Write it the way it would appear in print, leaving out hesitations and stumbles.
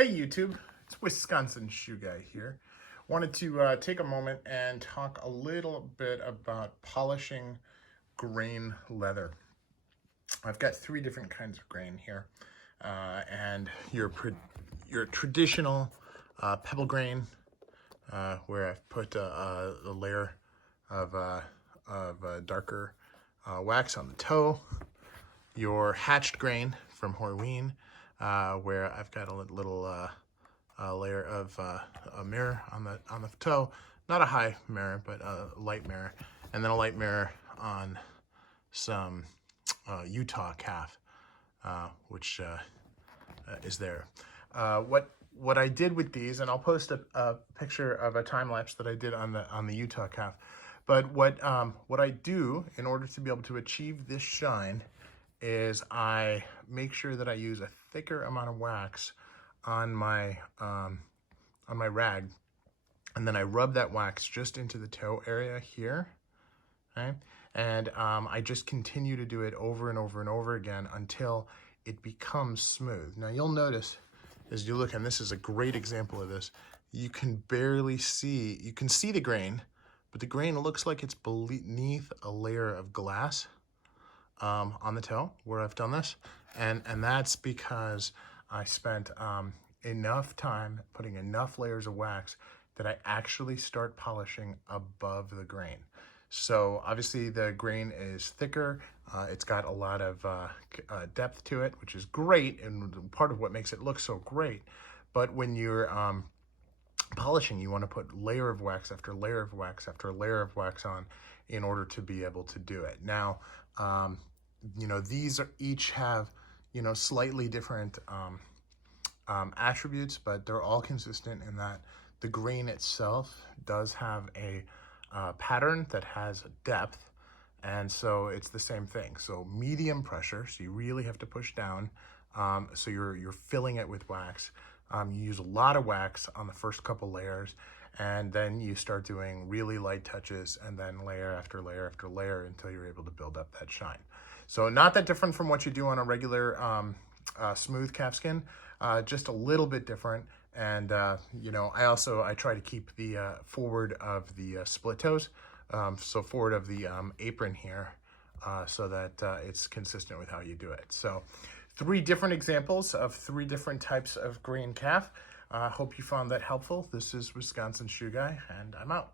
Hey YouTube, it's Wisconsin Shoe Guy here. Wanted to take a moment and talk a little bit about polishing grain leather. I've got three different kinds of grain here, and your traditional pebble grain, where I've put a layer of darker wax on the toe. Your hatched grain from Horween, where I've got a little layer of a mirror on the toe, not a high mirror, but a light mirror, and then a light mirror on some Utah calf, which is there. What I did with these, and I'll post a picture of a time lapse that I did on the Utah calf. But what I do in order to be able to achieve this shine is I make sure that I use a thicker amount of wax on my rag, and then I rub that wax just into the toe area here, okay? And I just continue to do it over and over and over again until it becomes smooth. Now you'll notice as you look, and this is a great example of this, you can barely see, you can see the grain, but the grain looks like it's beneath a layer of glass on the toe where I've done this. And that's because I spent enough time putting enough layers of wax that I actually start polishing above the grain. So obviously the grain is thicker. It's got a lot of depth to it, which is great, and part of what makes it look so great. But when you're polishing, you want to put layer of wax after layer of wax after layer of wax on in order to be able to do it. Now, you know, these each have, you know, slightly different attributes, but they're all consistent in that the grain itself does have a pattern that has depth, and so it's the same thing. So medium pressure, so you really have to push down, so you're filling it with wax. You use a lot of wax on the first couple layers, and then you start doing really light touches, and then layer after layer after layer until you're able to build up that shine. So not that different from what you do on a regular smooth calfskin, just a little bit different. And you know, I try to keep the forward of the split toes, so forward of the apron here, so that it's consistent with how you do it. So three different examples of three different types of grain calf. Hope you found that helpful. This is Wisconsin Shoe Guy, and I'm out.